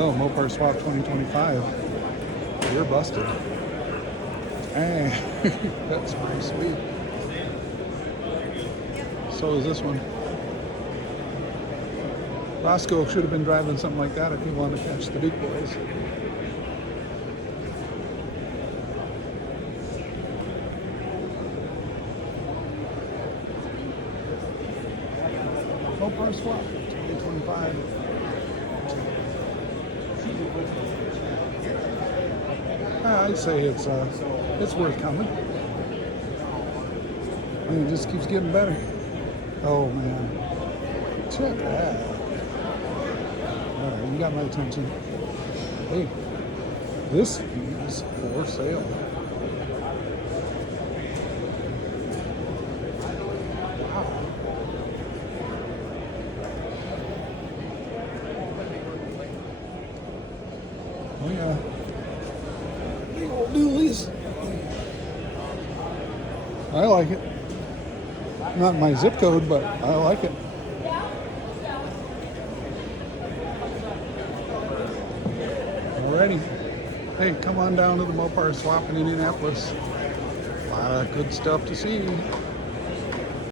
Oh, Mopar Swap 2025. You're busted. Hey, that's pretty sweet. So is this one. Roscoe should have been driving something like that if he wanted to catch the Duke boys. Mopar Swap 2025. I'd say it's worth coming. And it just keeps getting better. Oh man, check that. All right, you got my attention. Hey, this is for sale. Wow. Oh yeah. Big old dualies. I like it. Not my zip code, but I like it. Alrighty. Hey, come on down to the Mopar Swap in Indianapolis. A lot of good stuff to see.